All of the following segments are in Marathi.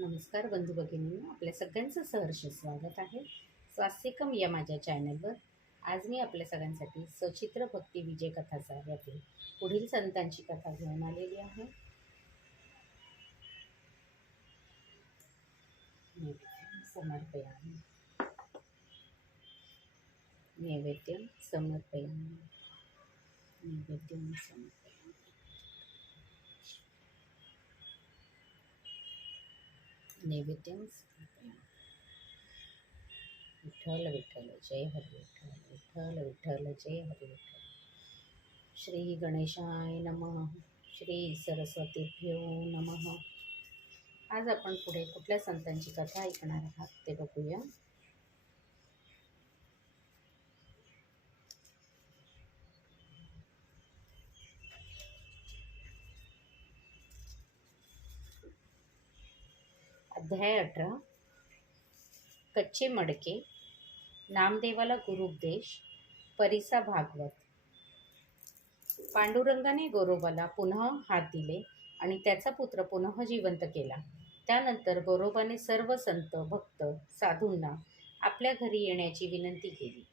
नमस्कार बंधू भगिनींना आपल्या सगळ्यांचं सहर्ष स्वागत आहे. स्वास्तिकम या माझ्या चॅनलवर. आज मी आपल्या सगळ्यांसाठी सचित्र भक्ती विजय कथाचा यातील पुढील संतांची कथा घेऊन आलेली आहे. समर्पयामी. नैवेद्य समर्पयामी. नैवेद्य समर्पया नैवेद्यम विठ्ठल विठ्ठल जय हरी विठ्ठल विठ्ठल विठ्ठल जय हरी विठ्ठल। श्री गणेशाय नमः श्री सरस्वतीभ्यो नमः। आज आपण पुढे कुठल्या संतांची कथा ऐकणार आहात ते बघूया. अध्याय अठरा कच्चे मडके नामदेवाला गुरुपदेश परिसा भागवत पांडुरंगाने गोरोबाला पुन्हा हात दिले आणि त्याचा पुत्र पुनः जिवंत केला. त्यानंतर गोरोबाने सर्व संत भक्त साधूंना आपल्या घरी येण्याची विनंती केली.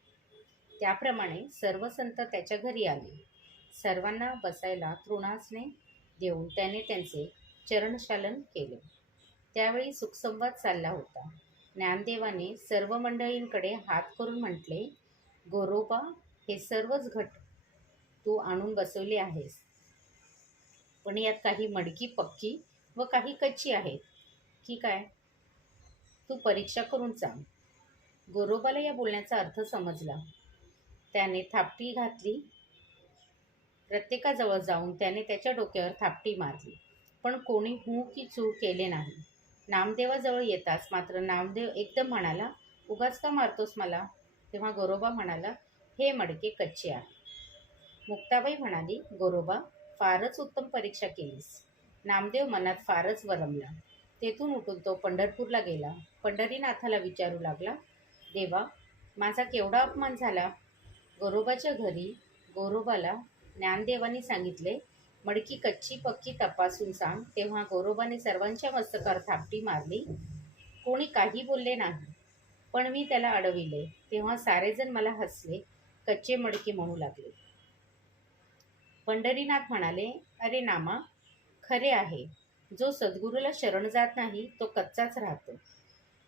त्याप्रमाणे सर्व संत त्याच्या घरी आले. सर्वांना बसायला तृणासने देऊन त्याने त्यांचे चरणशालन केले. त्यावेळी सुखसंवाद चालला होता. ज्ञानदेवाने सर्व मंडळींकडे हात करून म्हटले गोरोबा हे सर्वच घट तू आणून बसवले आहेस. पण यात काही मडकी पक्की व काही कच्ची आहेत. की काय? तू परीक्षा करून सांग. गोरोबाला या बोलण्याचा अर्थ समजला. त्याने थापटी घातली. प्रत्येकाजवळ जाऊन त्याने त्याच्या डोक्यावर थापटी मारली. पण कोणी हू की चू केले नाही. नामदेवाजवळ येताच मात्र नामदेव एकदम म्हणाला उगाच का मारतोस मला? तेव्हा गोरोबा म्हणाला हे मडके कच्चे आहे. मुक्ताबाई म्हणाली गोरोबा फारच उत्तम परीक्षा केलीस. नामदेव मनात फारच वरमला. तेथून उठून तो पंढरपूरला गेला. पंढरीनाथाला विचारू लागला देवा माझा केवढा अपमान झाला? गोरोबाच्या घरी गोरोबाला ज्ञानदेवाने सांगितले मडकी कच्ची पक्की तपासून सांग. तेव्हा गोरोबाने सर्वांच्या मस्तकावर थापटी मारली. कोणी काही बोलले नाही. पण मी त्याला अडविले. तेव्हा सारेजण मला हसले. कच्चे मडके म्हणू लागले. पंढरीनाथ म्हणाले अरे नामा खरे आहे. जो सद्गुरूला शरण जात नाही तो कच्चाच राहतो.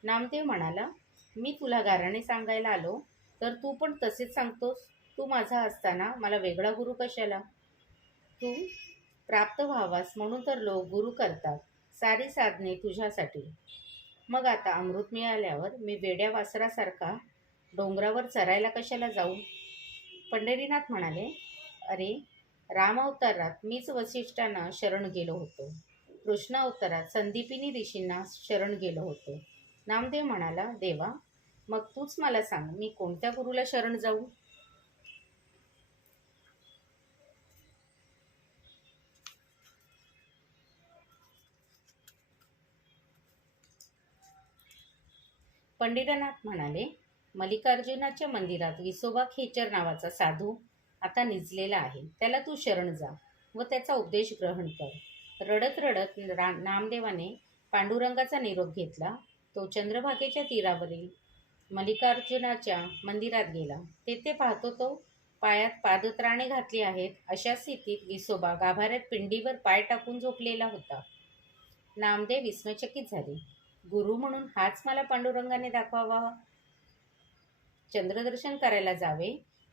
नामदेव म्हणाला मी तुला गाराणे सांगायला आलो. तर तू पण तसेच सांगतोस. तू माझा असताना मला वेगळा गुरु कशाला? तू प्राप्त व्हावास म्हणून तर लोक गुरु करतात. सारी साधने तुझ्यासाठी. मग आता अमृत मिळाल्यावर मी वेड्या वासरासारखा डोंगरावर चरायला कशाला जाऊ? पंढरीनाथ म्हणाले अरे राम अवतारात मीच वसिष्ठांना शरण गेलो होतो. कृष्ण अवतारात संदीपिनी ऋषींना शरण गेलो होतो. नामदेव म्हणाला देवा मग तूच मला सांग मी कोणत्या गुरुला शरण जाऊ? पंडितनाथ म्हणाले मल्लिकार्जुनाच्या मंदिरात विसोबा खेचर नावाचा साधू आता निजलेला आहे. त्याला तू शरण जा व त्याचा उपदेश ग्रहण कर. रडत रडत रा नामदेवाने पांडुरंगाचा निरोप घेतला. तो चंद्रभागेच्या तीरावरील मल्लिकार्जुनाच्या मंदिरात गेला. तेथे पाहतो तो पायात पादत्राणे घातली आहेत. अशा स्थितीत विसोबा गाभाऱ्यात पिंडीवर पाय टाकून झोपलेला होता. नामदेव विस्मयचकित झाले. गुरु म्हणून हाच मला पांडुरंगाने दाखवावा. चंद्रदर्शन करायला जावे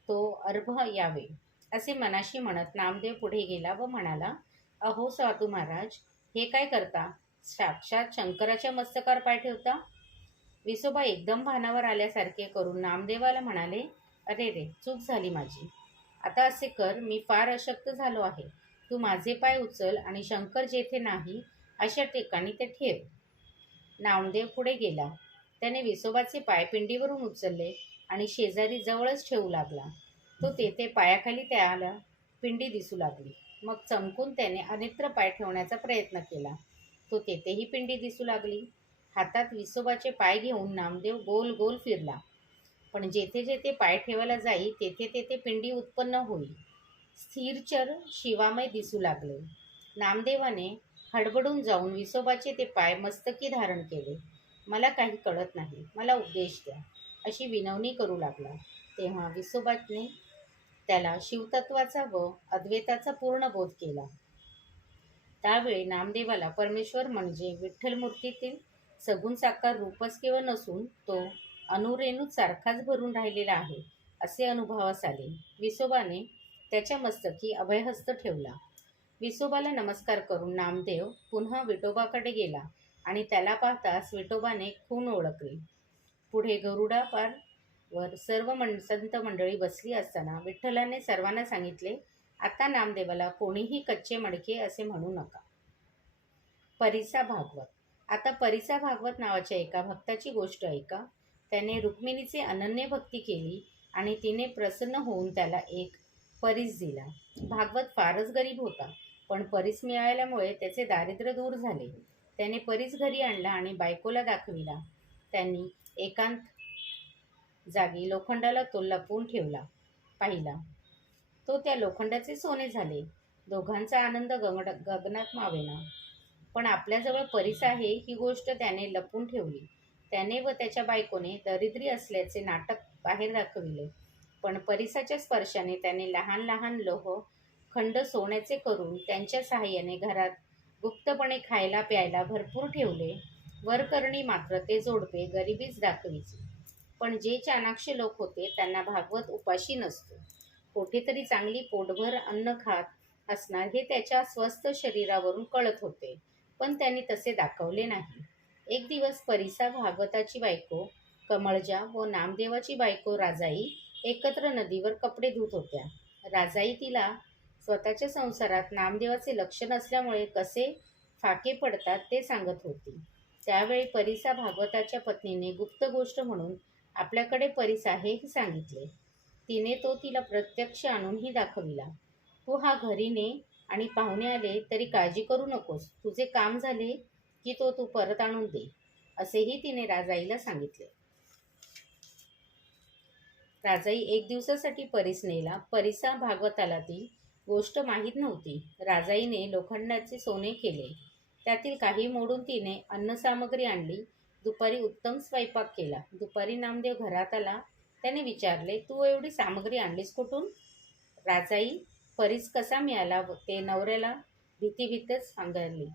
तो अर्भ यावे असे मनाशी म्हणत नामदेव पुढे गेला व म्हणाला अहो साधू महाराज हे काय करता? साक्षात शंकराच्या मस्तकार पाय ठेवता? विसोबा एकदम भानावर आल्यासारखे करून नामदेवाला म्हणाले अरे रे चूक झाली माझी. आता असे कर मी फार अशक्त झालो आहे. तू माझे पाय उचल आणि शंकर जेथे नाही अशा ठिकाणी ते ठेव. नामदेव पुढे गेला. त्याने विसोबाचे पाय पिंडीवरून उचलले आणि शेजारी जवळच ठेवू लागला. तो तेथे पायाखाली त्याला पिंडी दिसू लागली. मग चमकून त्याने अनित्र पाय ठेवण्याचा प्रयत्न केला. तो तेथेही पिंडी दिसू लागली. हातात विसोबाचे पाय घेऊन नामदेव गोल गोल फिरला. पण जेथे जेथे पाय ठेवायला जाई तेथे तेथे पिंडी उत्पन्न होईल स्थिरचर शिवामय दिसू लागले. नामदेवाने हडबडून जाऊन विसोबाचे ते पाय मस्तकी धारण केले. मला काही कळत नाही. मला उपदेश द्या. अशी विनवणी करू लागला. तेव्हा विसोबाने त्याला शिवतत्वाचा व अद्वैताचा पूर्ण बोध केला. त्यावेळी नामदेवाला परमेश्वर म्हणजे विठ्ठल मूर्तीतील सगुण साकार रूपच केवळ नसून तो अनुरेणूत सारखाच भरून राहिलेला आहे असे अनुभवास आले. विसोबाने त्याच्या मस्तकी अभयहस्त ठेवला. विसोबाला नमस्कार करून नामदेव पुन्हा विठोबाकडे गेला आणि त्याला पाहताच विठोबाने खून ओळखली. पुढे गरुडापार वर सर्व मं संत मंडळी बसली असताना विठ्ठलाने सर्वांना सांगितले आता नामदेवाला कोणीही कच्चे मडके असे म्हणू नका. परिसा भागवत. आता परिसा भागवत नावाच्या एका भक्ताची गोष्ट ऐका. त्याने रुक्मिणीचे अनन्य भक्ती केली आणि तिने प्रसन्न होऊन त्याला एक परीस दिला. भागवत फारच गरीब होता पण परीस मिळाल्यामुळे त्याचे दारिद्र्य दूर झाले. त्याने परीस घरी आणला आणि बायकोला दाखविला. त्यांनी एकांत जागी लोखंडाला तो लपवून ठेवला पाहिला. तो त्या लोखंडाचे सोने झाले. दोघांचा आनंद गगड गगनात मावेना. पण आपल्याजवळ परीस आहे ही गोष्ट त्याने लपून ठेवली. त्याने व त्याच्या बायकोने दरिद्री असल्याचे नाटक बाहेर दाखविले. पण परिसाच्या स्पर्शाने त्याने लहान लहान लोह खंड सोन्याचे करून त्यांच्या सहाय्याने घरात गुप्तपणे खायला प्यायला भरपूर ठेवले. वरकरणी मात्र ते जोडपे गरिबीच दाखवीचे. पण जे चाणाक्ष लोक होते त्यांना भागवत उपाशी नसतो. कुठेतरी चांगली पोटभर अन्न खात असणार हे त्याच्या स्वस्थ शरीरावरून कळत होते पण त्यांनी तसे दाखवले नाही. एक दिवस परिसा भागवताची बायको कमळजा व नामदेवाची बायको राजाई एकत्र नदीवर कपडे धुत होत्या. राजाई तिला स्वतःच्या संसारात नामदेवाचे लक्ष नसल्यामुळे कसे फाके पडतात ते सांगत होती. त्यावेळी परिसा भागवताच्या पत्नीने गुप्त गोष्ट म्हणून आपल्याकडे परिसा हेही सांगितले. तिने तो तिला प्रत्यक्ष आणूनही दाखविला. तू हा घरी ने आणि पाहुणे आले तरी काळजी करू नकोस. तुझे काम झाले की तो तू परत आणून दे असेही तिने राजाईला सांगितले. राजाई एक दिवसासाठी परीस नेला. परीसा भागवताला ती गोष्ट माहीत नव्हती. राजाईने लोखंडाचे सोने केले. त्यातील काही मोडून तिने अन्नसामग्री आणली. दुपारी उत्तम स्वयंपाक केला. दुपारी नामदेव घरात आला. त्याने विचारले तू एवढी सामग्री आणलीस कुठून? राजाई परीस कसा मिळाला ते नवऱ्याला? भीती भीतच सांगायली.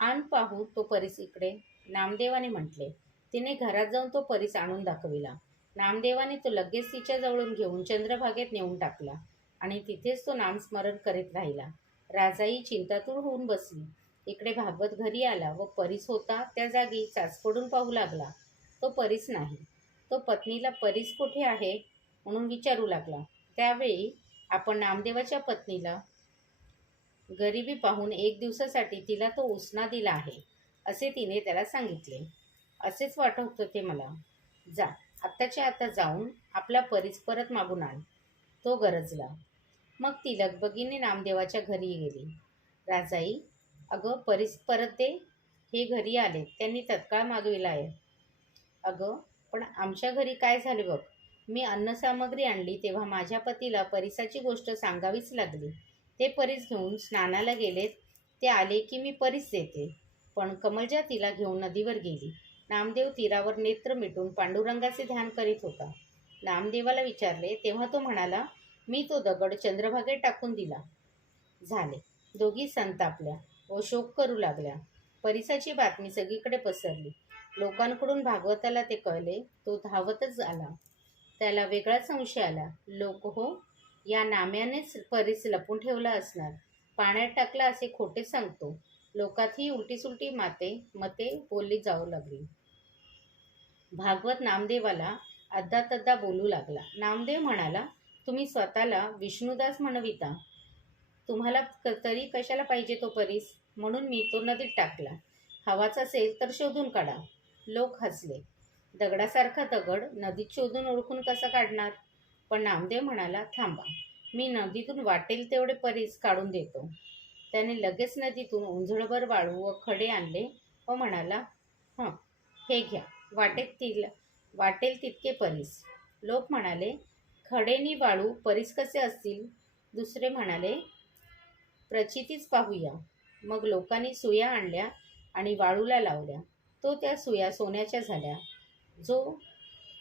आण पाहू तो परीस इकडे. नामदेवाने म्हटले तिने घरात जाऊन तो परीस आणून दाखविला. नामदेवाने तो लगेच तिच्या जवळून घेऊन चंद्रभागेत नेऊन टाकला आणि तिथेच तो नामस्मरण करीत राहिला. राजाई चिंतातूर होऊन बसली. इकडे भागवत घरी आला व परीस होता त्या जागी चाचपडून पाहू लागला. तो परीस नाही. तो पत्नीला परीस कुठे आहे? म्हणून विचारू लागला. त्यावेळी आपण नामदेवाच्या पत्नीला गरिबी पाहून एक दिवसासाठी तिला तो उसना दिला आहे असे तिने त्याला सांगितले. असेच वाटत होते मला. जा आत्ताच्या आता जाऊन आपला परीस परत मागून आण. तो गरजला. मग ती लगबगीने नामदेवाच्या घरी गेली. राजाई अगं परीस परत दे. हे घरी आले त्यांनी तत्काळ मागविला आहे. अगं पण आमच्या घरी काय झाले बघ? मी अन्नसामग्री आणली तेव्हा माझ्या पतीला परिसाची गोष्ट सांगावीच लागली. ते परीस घेऊन स्नानाला गेलेत ते आले की मी परीस देते. पण कमलजा तिला घेऊन नदीवर गेली. नामदेव तीरावर नेत्र मिटून पांडुरंगाचे ध्यान करीत होता. नामदेवाला विचारले तेव्हा तो म्हणाला मी तो दगड चंद्रभागेत टाकून दिला. झाले. दोघी संतापल्या. व शोक करू लागल्या. परिसाची बातमी सगळीकडे पसरली. लोकांकडून भागवताला ते कळले तो धावतच आला. त्याला वेगळा संशय आला. लोक हो या नाम्यानेच परीस लपून ठेवला असणार. पाण्यात टाकला असे खोटे सांगतो. लोकात ही उलटी सुलटी माते मते बोलली जाऊ लागली. भागवत नामदेवाला अद्दातद्दा बोलू लागला. नामदेव म्हणाला तुम्ही स्वतःला विष्णुदास म्हणविता. तुम्हाला क- तरी कशाला पाहिजे तो परीस म्हणून मी तो नदीत टाकला. हवाच असेल तर शोधून काढा. लोक हसले. दगडासारखा दगड नदीत शोधून ओळखून कसा काढणार? पण नामदेव म्हणाला थांबा. मी नदीतून वाटेल तेवढे परीस काढून देतो त्याने लगेच नदीतून उंझळभर वाळू व खडे आणले व म्हणाला हं हे घ्या. वाटेत तिला वाटेल तितके परीस. लोक म्हणाले खडेनी वाळू परीस कसे असतील? दुसरे म्हणाले प्रचितीच पाहूया. मग लोकांनी सुया आणल्या आणि वाळूला लावल्या. तो त्या सुया सोन्याच्या झाल्या. जो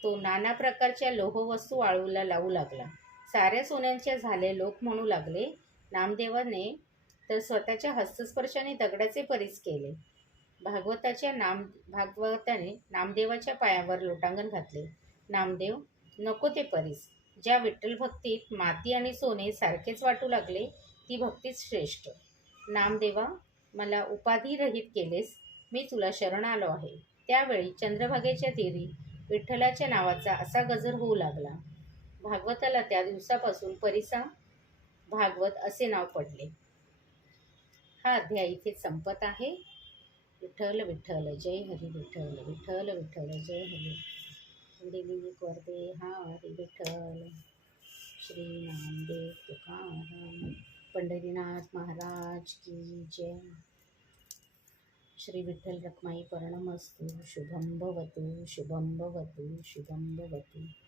तो नाना प्रकारच्या लोहवस्तू वाळूला लावू लागला. साऱ्या सोन्यांच्या झाले लोक म्हणू लागले नामदेवाने तर स्वतःच्या हस्तस्पर्शाने दगडाचे परीस केले. भागवताच्या नाम भागवताने नामदेवाच्या पायावर लोटांगण घातले. नामदेव नको ते परीस. ज्या विठ्ठल भक्तीत माती आणि सोने सारखेच वाटू लागले ती भक्तीच श्रेष्ठ. नामदेवा मला उपाधिरहित केलेस मी तुला शरण आलो आहे. त्यावेळी चंद्रभागेच्या तीरी विठ्ठलाच्या नावाचा असा गजर होऊ लागला. भागवताला त्या दिवसापासून परिसा भागवत असे नाव पडले. हा अध्याय इथे संपत आहे. विठ्ठल विठ्ठल जय हरी विठ्ठल विठ्ठल विठ्ठल जय हरी. देवी वरदे हा हरी विठ्ठल श्री नामदेव तुकाराम पंढरीनाथ महाराज की जय. श्री विठ्ठल रखमाई पर्णमस्तु शुभं भवतु शुभं भवतु शुभं भवतु.